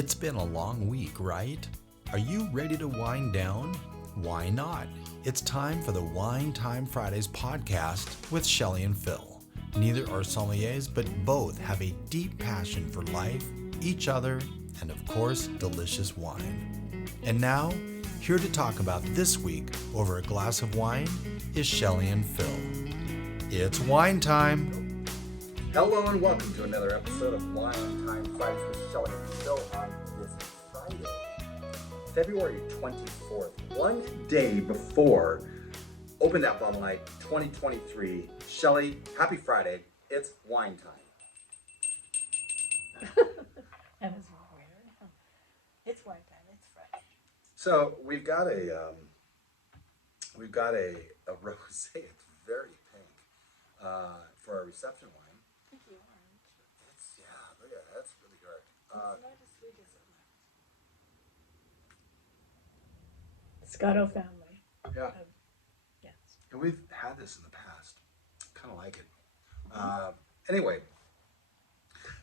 It's been a long week, right? Are you ready to wind down? Why not? It's time for the Wine Time Fridays podcast with Shelley and Phil. Neither are sommeliers, but both have a deep passion for life, each other, and of course, delicious wine. And now, here to talk about this week over a glass of wine is Shelley and Phil. It's wine time! Hello and welcome to another episode of Wine Time Fridays with Shelley and Phil on this Friday, February 24th, one day before Open That Bottle Night 2023. Shelley, happy Friday. It's wine time. That was weird. It's wine time. It's Friday. So we've got a rosé. It's very pink for our reception wine. Pinky orange. Look at that. That's really good. It's not as sweet as it Château family. Yeah. Yes. And we've had this in the past. Kind of like it. Anyway,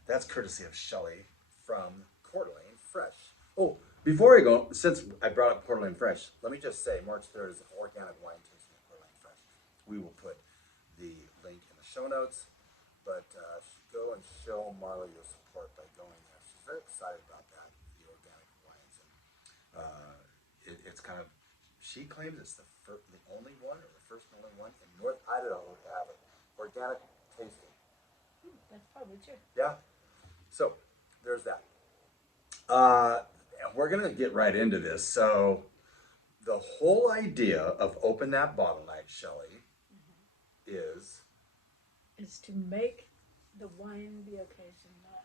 that's courtesy of Shelley from Coeur d'Alene Fresh. Oh, before I go, since I brought up Coeur d'Alene Fresh, let me just say March 3rd is organic wine tasting at Coeur d'Alene Fresh. We will put the link in the show notes, but go and show Marla your support by going there. She's very excited about that, the organic wines. And it's kind of, she claims it's the only one, or the first and only one in North Idaho to have it. Organic tasting. That's probably true. Yeah. So there's that. And we're gonna get right into this. So the whole idea of Open That Bottle Night, Shelley, is to make the wine the occasion, not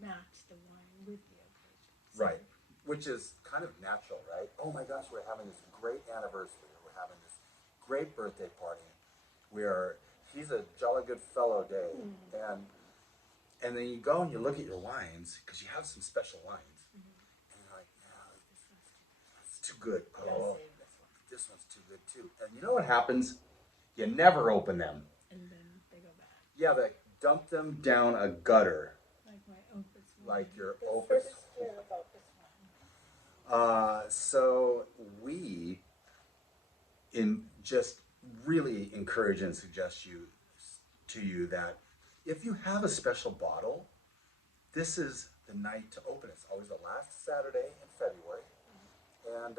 match the wine with the occasion. So, right, which is kind of natural, right? Oh my gosh, we're having this great anniversary. We're having this great birthday party. He's a jolly good fellow day, and then you go and you look at your wines because you have some special wines, and you're like, no, that's too good. Oh, this one's too good too. And you know what happens? You never open them. And then they go back. Yeah, they dump them down a gutter. Like my Opus wine. Like your The Opus. first year of Opus wine. So we just really encourage and suggest to you that if you have a special bottle, this is the night to open it. It's always the last Saturday in February, and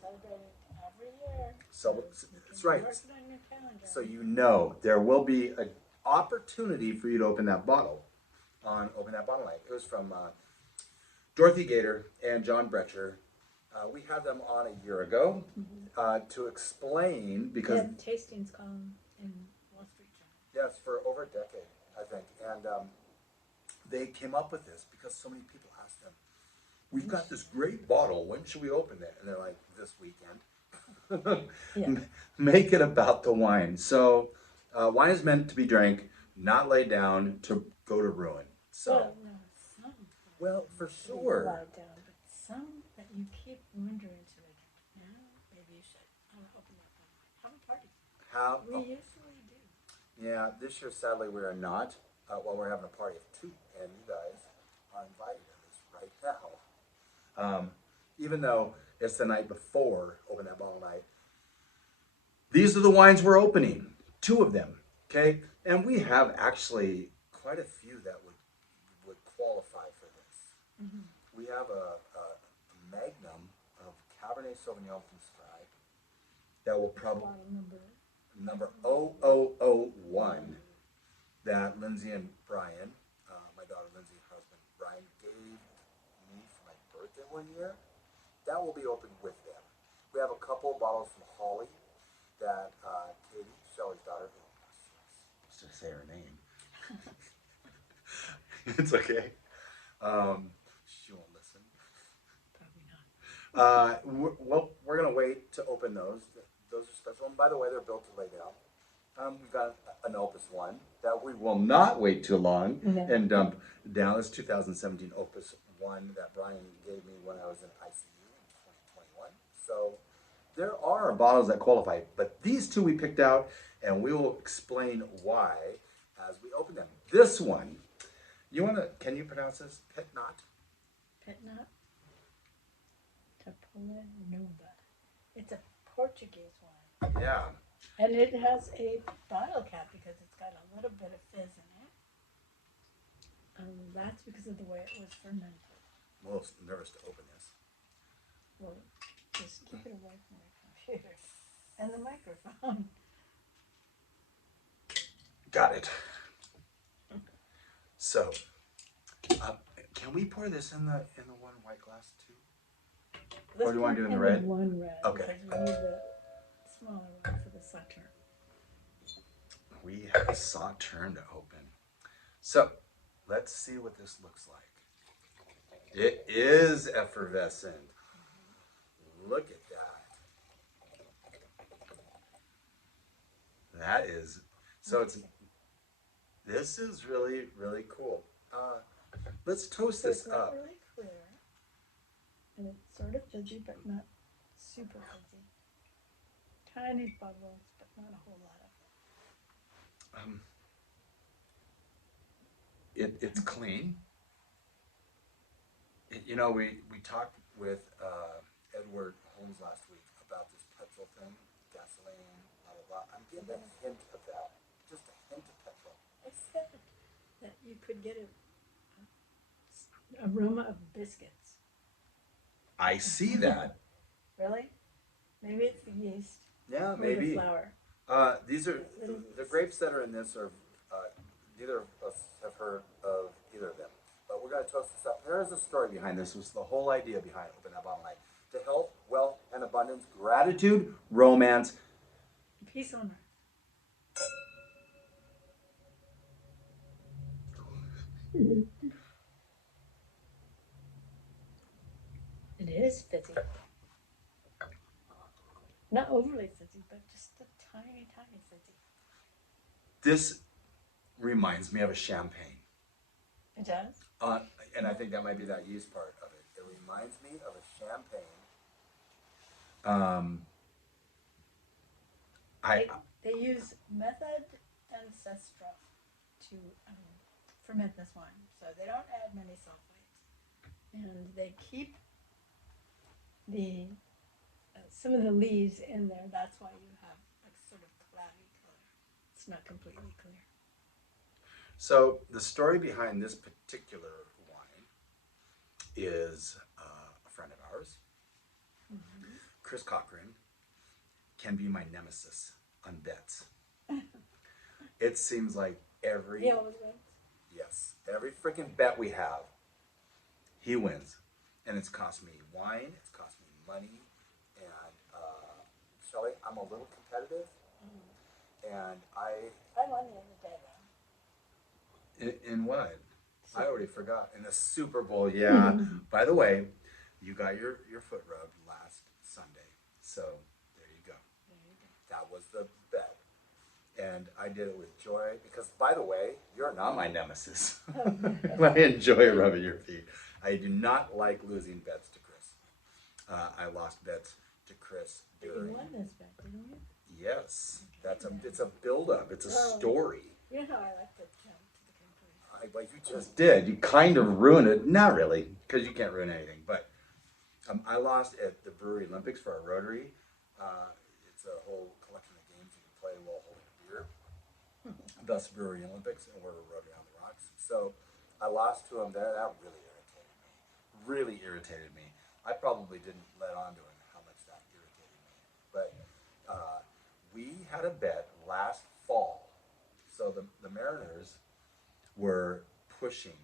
Celebrating every year. so that's right. Mark it on your calendar. So you know there will be an opportunity for you to open that bottle on Open That Bottle Night. It was from Dorothy, Gaiter and John Brecher. We had them on a year ago to explain because we had tastings column in Wall Street Journal. yes, for over a decade, I think, and they came up with this because so many people asked them, "We've got this great bottle. When should we open it?" And they're like, "This weekend." Yeah. Make it about the wine. So wine is meant to be drank, not laid down to go to ruin. So Well, no, some. well, for you sure. lie down, but some that you keep wondering to like, maybe you should. Open that bottle. Have a party. We usually do. Yeah, this year sadly we are not. Well, we're having a party of two, and you guys are invited to this right now. Even though it's the night before Open That Bottle Night, these are the wines we're opening. Two of them, okay? And we have actually quite a few that would qualify for this. We have a magnum of Cabernet Sauvignon from Sky that will probably number 0001 that Lindsay and Brian, my daughter Lindsay and husband Brian, gave me for my birthday one year. That will be opened with them. We have a couple of bottles from Holly that Katie, Shelley's daughter, let's just say her name. It's okay. She won't listen. Probably not. We're gonna wait to open those. Those are special. And by the way, they're built to lay down. We've got an Opus One that we will not wait too long and dump down. This 2017 Opus One that Brian gave me when I was in ICU in 2021. So there are bottles that qualify, but these two we picked out, and we will explain why as we open them. This one, can you pronounce this? Pét-Nat? Pét-Nat. Tapada. It's a Portuguese wine. Yeah. And it has a bottle cap because it's got a little bit of fizz in it. That's because of the way it was fermented. I'm a little nervous to open this. Well, just keep it away from your computer and the microphone. Got it. So, can we pour this in the one white glass too? Let's or do you want to do it in the pour red? One red. Okay. Because we need the smaller one for the Sauternes. We have a Sauterne to open. So, let's see what this looks like. It is effervescent. Look at that. That is, so this is really, really cool. Let's toast this It's not up. really clear. And it's sort of fizzy, but not super fizzy. Tiny bubbles, but not a whole lot of them. It's clean. You know, we talked with Edward Holmes last week about this petrol thing, gasoline, blah, blah, blah. I'm getting a hint of that. Just a hint of petrol. I said that you could get an aroma of biscuits. I see that. Really? Maybe it's the yeast. Yeah, Or maybe. the flour. These are the grapes that are in this are neither of us have heard of either of them. But we're going to toast this up. There is a story behind this. Was the whole idea behind Open That Bottle Night. To health, wealth, and abundance, gratitude, romance. Peace on earth. It is fizzy. Not overly fizzy, but just a tiny, tiny fizzy. This reminds me of a champagne. It does? And I think that might be that yeast part of it. It reminds me of a champagne. They use method ancestral to ferment this wine. So they don't add many sulfites. And they keep the some of the leaves in there. That's why you have like sort of cloudy color. It's not completely clear. So the story behind this particular wine is a friend of ours, Chris Cochran, can be my nemesis on bets. It seems like every freaking bet we have, he wins, and it's cost me wine, it's cost me money, and Shelley, I'm a little competitive, and I won the other day though. in what? I already forgot. In the Super Bowl, yeah. By the way, you got your foot rubbed last Sunday, so there you go. That was the bet. And I did it with joy because, by the way, you're not my nemesis. I enjoy rubbing your feet. I do not like losing bets to Chris. I lost bets to Chris during. You won this bet, didn't you? Yes, it's a build-up. It's a story. You know how I like to jump to the conclusion. Like you just did. You kind of ruined it. Not really, because you can't ruin anything. But I lost at the Brewery Olympics for our Rotary. It's a whole collection of games you can play while holding a beer. Thus Brewery Olympics, and we're Rotary on the Rocks. So I lost to him there. That really irritated me. I probably didn't let on to him how much that irritated me. But we had a bet last fall. So the Mariners were pushing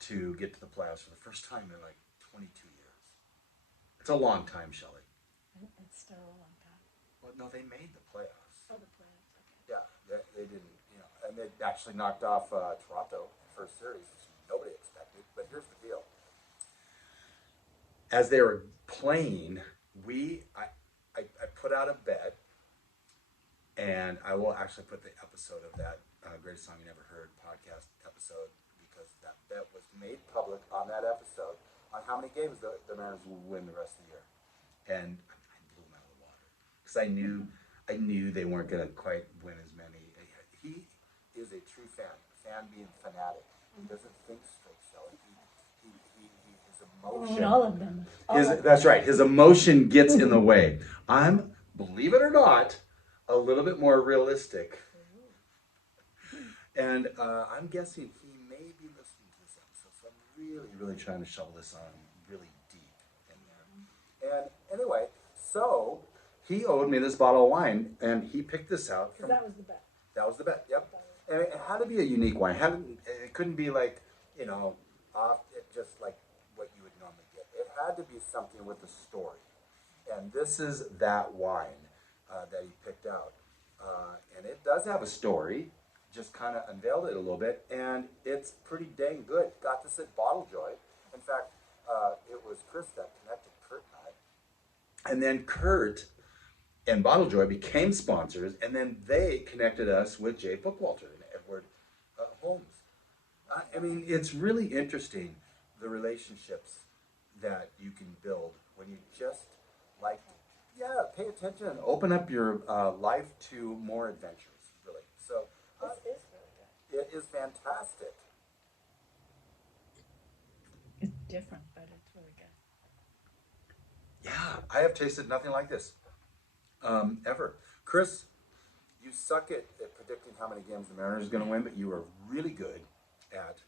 to get to the playoffs for the first time in like 22 years. It's a long time, Shelley. It's still a long time. Well, no, they made the playoffs. Oh, the playoffs, okay. Yeah, they didn't, and they actually knocked off Toronto first series, which nobody expected. But here's the deal. As they were playing, I put out a bet, and I will actually put the episode of that Greatest Song You Never Heard podcast episode, because that bet was made public on that episode on how many games the Mariners will win the rest of the year. And I blew them out of the water because I knew they weren't going to quite win as many. He is a true fan being fanatic. He doesn't think straight, Shelley. He his Oh, emotion. all of them. That's right. His emotion gets in the way. I'm, believe it or not, a little bit more realistic. And I'm guessing he may be listening to this episode. So I'm really, really trying to shovel this on really deep in there. And anyway, so he owed me this bottle of wine, and he picked this out. Because that was the bet. That was the bet, yep. And it had to be a unique wine. It couldn't be like, just like what you would normally get. It had to be something with a story. And this is that wine that he picked out. And it does have a story. Just kind of unveiled it a little bit. And it's pretty dang good. Got this at Bottle Joy. In fact, it was Chris that connected Kurt and I. And then Kurt and Bottle Joy became sponsors, and then they connected us with Jay Bookwalter and Edward Holmes. I mean, it's really interesting, the relationships that you can build when you just pay attention and open up your life to more adventures, really. So This is really good. it is fantastic. It's different, but it's really good. Yeah, I have tasted nothing like this. Ever. Chris, you suck at predicting how many games the Mariners are going to win, but you are really good at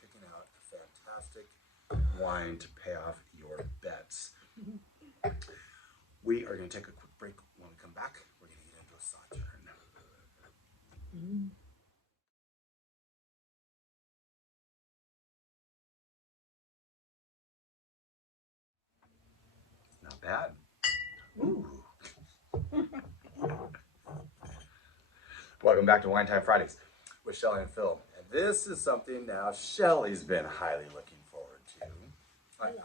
picking out a fantastic wine to pay off your bets. We are going to take a quick break. When we come back, we're going to get into a Sauternes. Not bad. Ooh. Welcome back to Wine Time Fridays with Shelley and Phil. And this is something now Shelley's been highly looking forward to.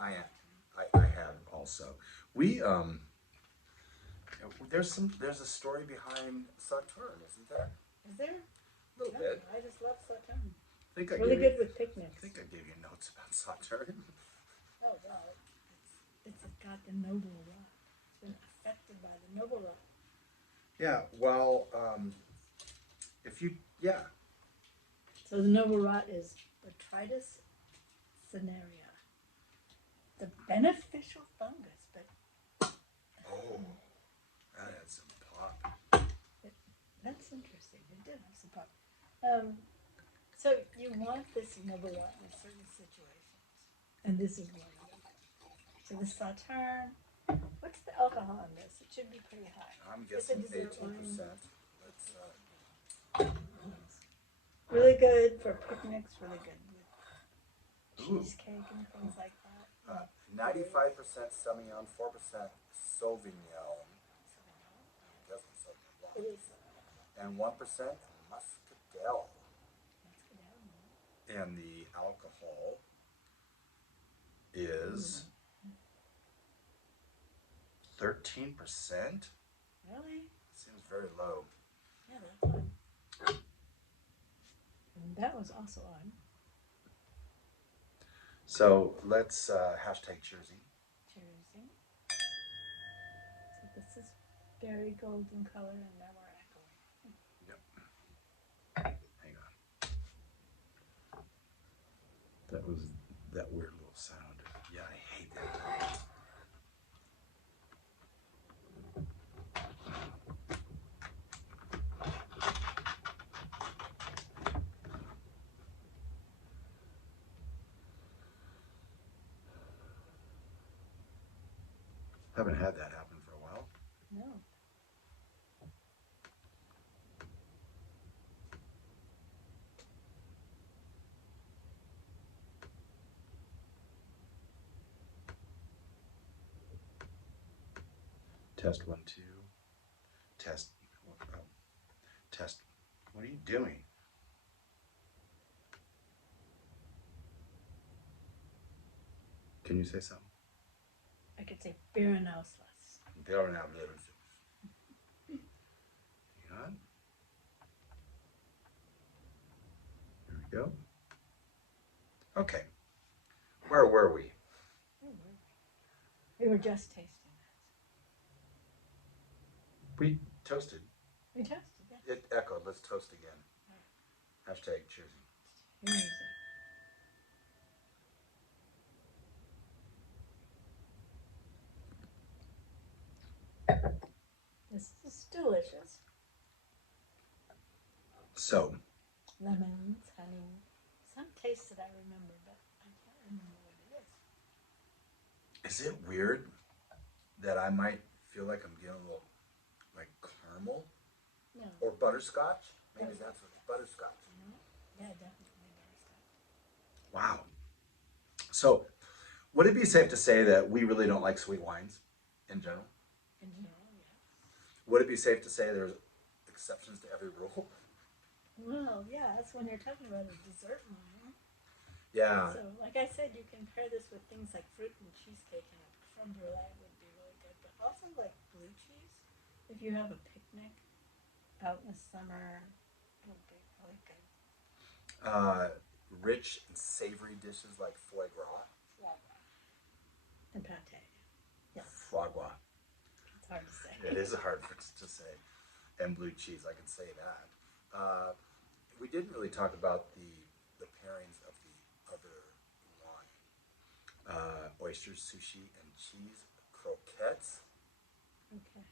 I have also. We there's a story behind Sauternes, isn't there? Is there? A little bit. I just love Sauternes. I think I Really gave good with picnics. I think I gave you notes about Sauternes. Oh, wow. It's got the noble rot. It's been affected by the noble rot. Yeah, well, So the noble rot is Botrytis cinerea. The beneficial fungus, but oh, that had some pop. that's interesting. It did have some pop. So you want this noble rot in certain situations, and this is one of them. So the Sauternes, what's the alcohol in this? It should be pretty high. I'm It's a guessing dessert 18%. wine. Let's Really good for picnics, really good with Ooh. cheesecake and things like that. 95% Semillon, 4% Sauvignon. I'm guessing Sauvignon Blanc. It is. And 1% Muscadel. And the alcohol is 13%. Really? Seems very low. Yeah, that's fine. And that was also on. So let's hashtag cheersy. Cheersing. So this is very golden color, and now we're echoing. Yep. Hang on. That was that weird little sound. Yeah, I hate that. Haven't had that happen for a while. No. Test 1, 2. Test. Test. What are you doing? Can you say something? I could say Beerenausless. They're now living. Hang on. There we go. Okay. Where were we? We were just tasting that. We toasted. We toasted, yeah. It echoed. Let's toast again. Hashtag cheersy. Cheers. delicious. So, Lemons, honey, some taste that I remember, but I can't remember what it is. is it weird that I might feel like I'm getting a little like caramel No. or butterscotch? Maybe that's what it's butterscotch. Yeah, definitely butterscotch. Wow. So, would it be safe to say that we really don't like sweet wines in general? In general, yeah. Would it be safe to say there's exceptions to every rule? Well, yeah, that's when you're talking about a dessert wine. Yeah. So, like I said, you can pair this with things like fruit and cheesecake, and a creme brulee would be really good. But also like blue cheese. If you have a picnic out in the summer, it would be really good. Rich and savory dishes like foie gras. Foie gras. And pate. Yes. Foie gras. It's hard to say. It is hard to say. And blue cheese, I can say that. We didn't really talk about the pairings of the other wine. Oysters, sushi, and cheese croquettes. Okay.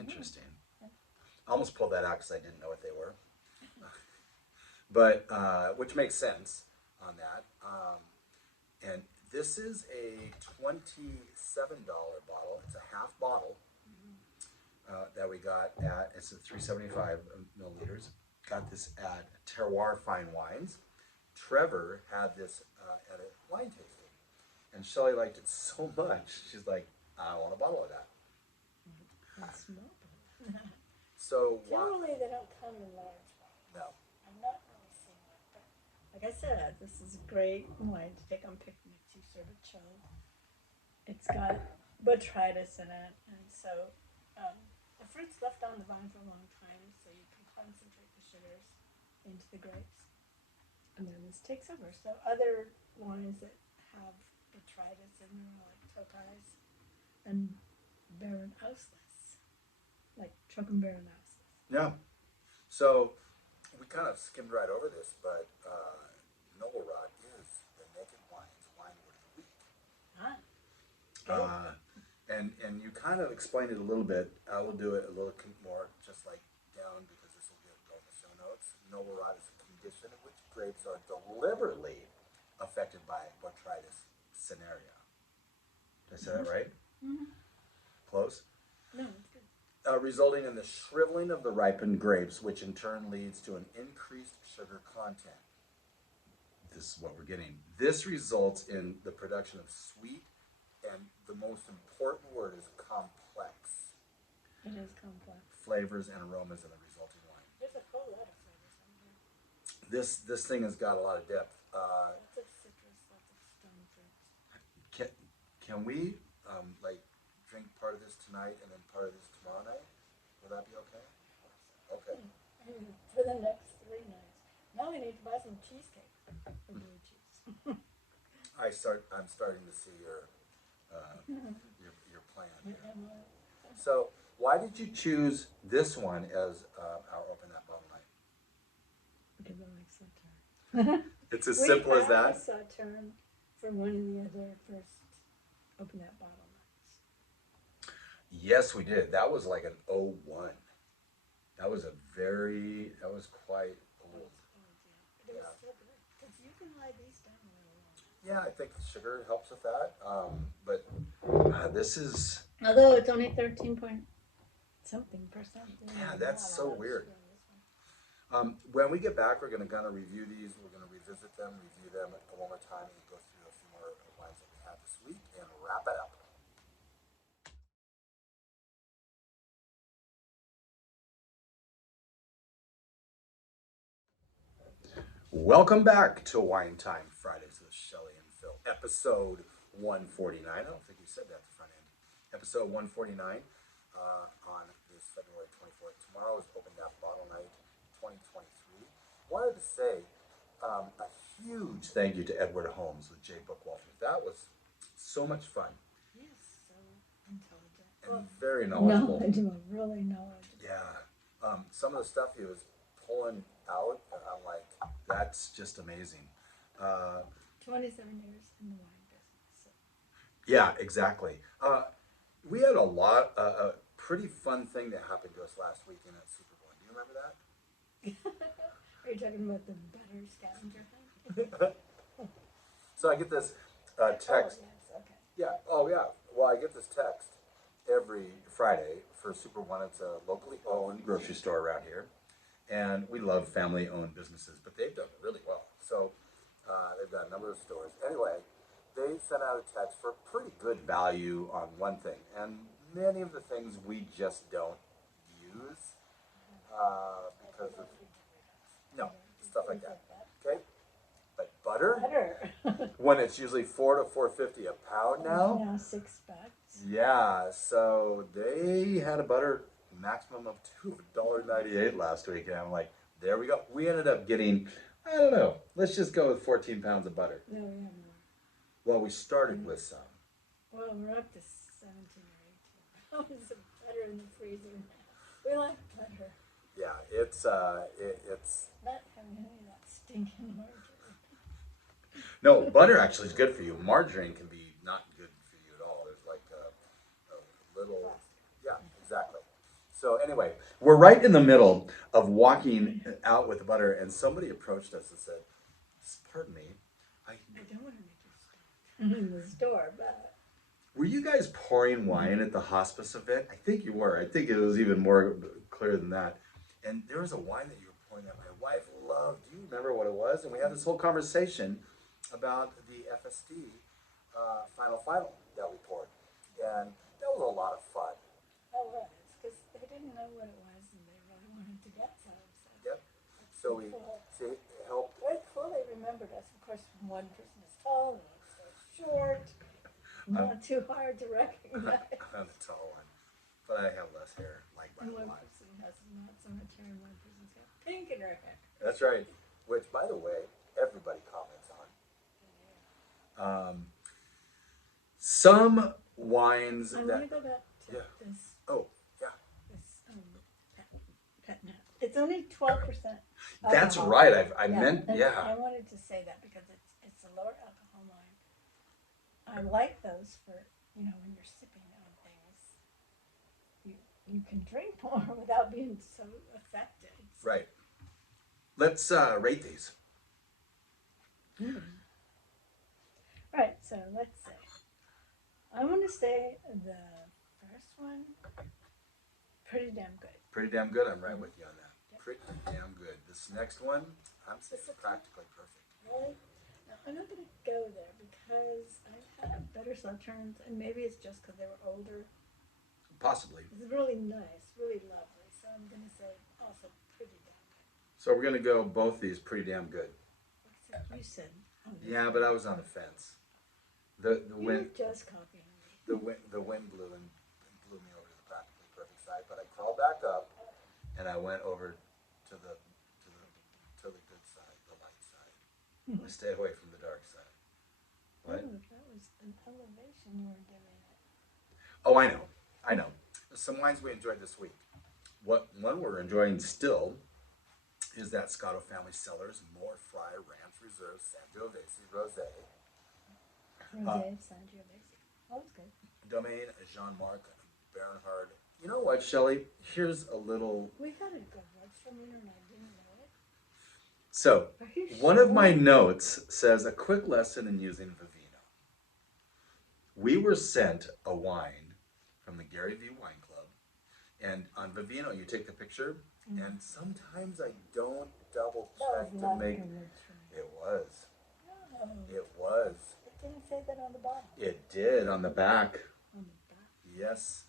Interesting. I almost pulled that out because I didn't know what they were. But, which makes sense on that. And this is a $27 bottle. It's a half bottle that we got at, it's a 375 milliliters. Got this at Terroir Fine Wines. Trevor had this at a wine tasting. And Shelley liked it so much, she's like, I want a bottle of that. It's small. So, Generally, they don't come in large bottles. no. I'm not really seeing that, but like I said, this is great wine to take on picnics. You serve it chilled. It's got botrytis in it, and so the fruit's left on the vine for a long time, so you can concentrate the sugars into the grapes, and then this takes over. So other wines that have botrytis in them are like Tapada and Baronauslis, like Trockenbaronauslis. Yeah. So we kind of skimmed right over this, but Noble Rod is the Naked Wines Wine Word of the Week. Ah. And you kind of explained it a little bit. I will do it a little more, just like down, because this will go in the show notes. Noble Rod is a condition in which grapes are deliberately affected by Botrytis cinerea. Did I say that right? Mm-hmm. Close. No, it's good. Resulting in the shrivelling of the ripened grapes, which in turn leads to an increased sugar content. This is what we're getting. This results in the production of sweet, and the most important word is complex, It is complex. flavors and aromas in the resulting wine. There's a whole lot of flavors on here. This thing has got a lot of depth. Lots of citrus, lots of stone fruits. Can we like drink part of this tonight and then part of this tomorrow night? Will that be okay? Okay. For the next 3 nights. Now we need to buy some cheesecake for blue cheese. I'm starting to see your plan here. So, why did you choose this one as our Open That Bottle night? Because I like Sauternes. It's as simple as that. We had Sauternes for one of the other first Open That Bottle nights. Yes, we did. That was like an 01. That was quite old. But it was still good. Because you can lie these down really long. Yeah, I think sugar helps with that. But this is, Although it's only 13 point something percent. yeah, that's so weird. When we get back, we're going to kind of review these. We're going to revisit them, review them one more time, and go through a few more wines that we had this week and wrap it up. Welcome back to Wine Time Fridays with Shelley and Phil, episode 149. I don't think you said that at the front end. Episode 149 on this February 24th. Tomorrow is Open That Bottle Night 2023. Wanted to say a huge thank you to Edward Holmes with J. Bookwalter. That was so much fun. He is so intelligent. And very knowledgeable. Knowledgeable, really knowledgeable. Yeah. Some of the stuff he was pulling out, I'm like, that's just amazing. 27 years in the wine business. So. Yeah, exactly. We had a pretty fun thing that happened to us last weekend at Super Bowl. Do you remember that? Are you talking about the butter scavenger hunt? So I get this text. Oh, yes, okay. Yeah. Oh, yeah. Well, I get this text every Friday for Super One. It's a locally owned grocery store around here, and we love family-owned businesses, but they've done really well. So they've got a number of stores. Anyway, they sent out a text for pretty good value on one thing, and many of the things we just don't use because of stuff like that. Okay, but butter. When it's usually $4 to $4.50 a pound now. Now $6. Yeah, so they had a butter maximum of $2.98 last week, and I'm like, there we go. We ended up getting, I don't know, let's just go with 14 pounds of butter. No, we have more. Well, we started with some. Well, we're up to 17 or 18 pounds of butter in the freezer now. We like butter. Yeah, it's Not having any of that stinking margarine. no, butter actually is good for you. Margarine can be not good for you at all. There's like a little, yeah, exactly. So anyway, we're right in the middle of walking out with the butter, and somebody approached us and said, "Pardon me, I don't want to make you stop in the store, but were you guys pouring wine at the hospice event?" I think you were. I think it was even more clear than that. And there was a wine that you were pouring that my wife loved. Do you remember what it was? And we had this whole conversation about the FSD final that we poured. And that was a lot of fun. that was because they didn't know what it was and they really wanted to get some. So Yep. So we helped. very cool. They remembered us. Of course, one person is tall and one so short. Not too hard to recognize. I'm the tall one, but I have less hair, like by And a one lot. person has not so much hair, and one person's got pink in her hair. That's right. Which, by the way, everybody comments on. Some wines I want that. to go back to Yeah. this Oh, yeah. Pét-Nat. It's only 12%. That's alcohol. right. I meant, and yeah. I wanted to say that because it's a lower alcohol wine. I like those for, when you're sipping on things. You can drink more without being so affected. Right. Let's rate these. Right, so let's say. I want to say the first one, pretty damn good. Pretty damn good. I'm right with you on that. Pretty damn good. This next one, I'm saying practically perfect. Really? Now, I'm not going to go there because I've had better Sauternes, and maybe it's just because they were older. Possibly. It's really nice, really lovely. So I'm going to say also pretty damn good. So we're going to go both these pretty damn good. Except you said. Yeah, but I was on the fence. The You wind were just copying me. the wind blew and blew me over to the practically perfect side, but I crawled back up and I went over to the good side, the light side. I stay away from the dark side. What? Oh, that was an elevation you were giving it. Oh, I know. Some wines we enjoyed this week. One we're enjoying still is that Scotto Family Cellars More Fry Ranch Reserve Sangiovese Rosé. Rosé Sangiovese. Oh, it's good. Domaine Jean-Marc Bernhard. You know what, Shelley? Here's a little. We had a good Gewürztraminer and I didn't know it. So, Are you one of sure? my notes says a quick lesson in using Vivino. We were sent a wine from the Gary V Wine Club, and on Vivino you take the picture, and sometimes I don't double check That was to not make. Gewürztraminer. It was. No, It was. it didn't say that on the bottle. It did on the back. On the back. Yes.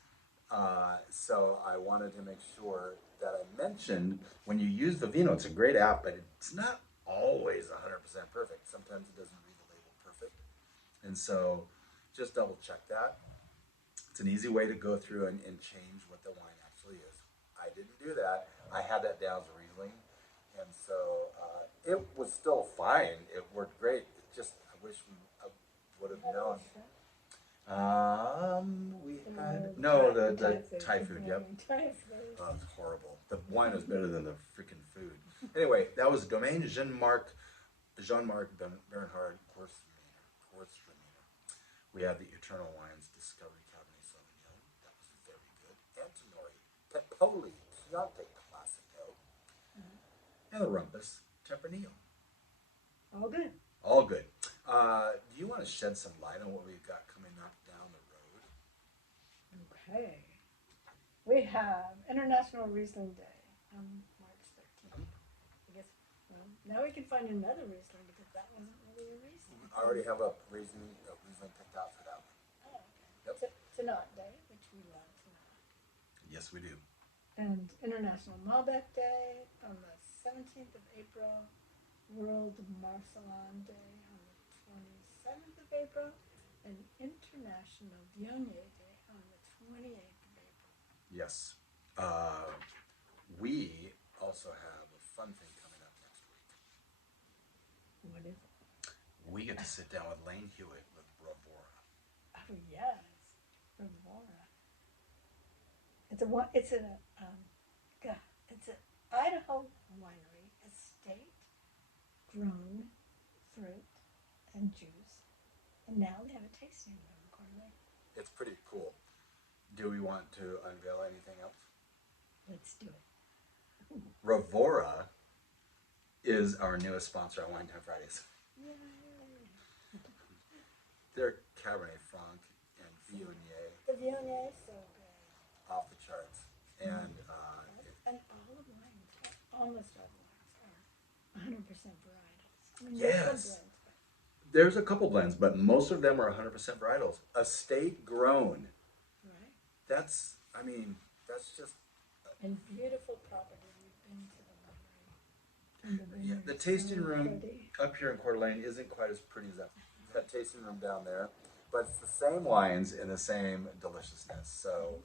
So I wanted to make sure that I mentioned when you use Vivino, it's a great app, but it's not always 100% perfect. Sometimes it doesn't read the label perfect. And so just double check that. It's an easy way to go through and change what the wine actually is. I didn't do that. I had that down as Riesling. And so it was still fine. It worked great. It just, I wish we would have known. We had the Thai food. Yep. Thai food. Oh, it's horrible. The wine was better than the freaking food. Anyway, that was Domaine Jean-Marc Bernhard Gewürztraminer. We had the Eternal Wines Discovery Cabernet Sauvignon. That was very good. Antinor Pepoli Chianti Classico, and the Rumpus Tempranillo. All good. All good. Do you want to shed some light on what we've got coming up down the road? Okay. We have International Riesling Day on March 13th. I guess, well, now we can find another Riesling because that wasn't really a Riesling. I already have a Riesling picked out for that one. Oh, okay. Yep. Tannat Day, which we love Tannat. Yes, we do. And International Malbec Day on the 17th of April. World Marcelin Day on the 27th of April. And International Viognier Day on the 28th of April. Yes. We also have a fun thing coming up next week. What is it? We get to sit down with Lane Hewitt with Bravura. Oh yes, Rivora. It's an Idaho winery, estate grown fruit and juice, and now they have a tasting room in Coeur d'Alene. It's pretty cool. Do we want to unveil anything else? Let's do it. Rivora is our newest sponsor on Wine Time Fridays. Yay! They're Cabernet Franc and Viognier, The Viognier is so good. off the charts. And And all the wines, almost all the wines, are 100% varietals. I mean, Yes. there's some blends, but there's a couple blends, but most of them are 100% varietals. Estate grown. right. That's just, And beautiful property. We've been to the winery. And the yeah, vineyard's the tasting so room pretty. up here in Coeur d'Alene isn't quite as pretty as that tasting room down there, but it's the same wines and the same deliciousness. So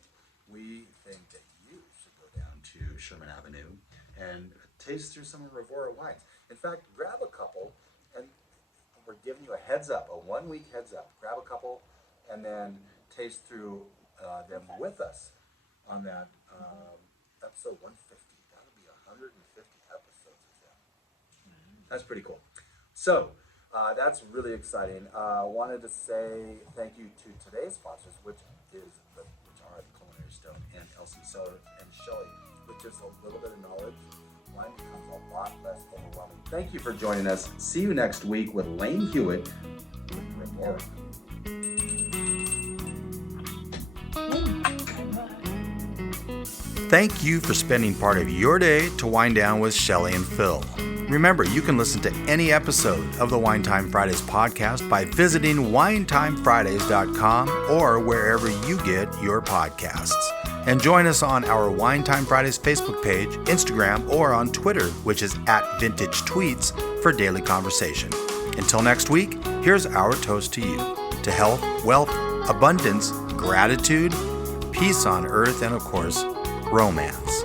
we think that you should go down to Sherman Avenue and taste through some of Rivora wines. In fact, grab a couple, and we're giving you a heads up, a 1 week heads up. Grab a couple and then taste through them with us on that episode 150. That'll be 150 episodes of them. That's pretty cool. So that's really exciting. Wanted to say thank you to today's sponsors, which are the Culinary Stone and Elsie Sauternes and Shelley. With just a little bit of knowledge, wine becomes a lot less overwhelming. Thank you for joining us. See you next week with Lane Hewitt with Rivora. Thank you for spending part of your day to wind down with Shelley and Phil. Remember, you can listen to any episode of the Wine Time Fridays podcast by visiting winetimefridays.com or wherever you get your podcasts. And join us on our Wine Time Fridays Facebook page, Instagram, or on Twitter, which is @VintageTweets, for daily conversation. Until next week, here's our toast to you: to health, wealth, abundance, gratitude, peace on earth, and of course, romance.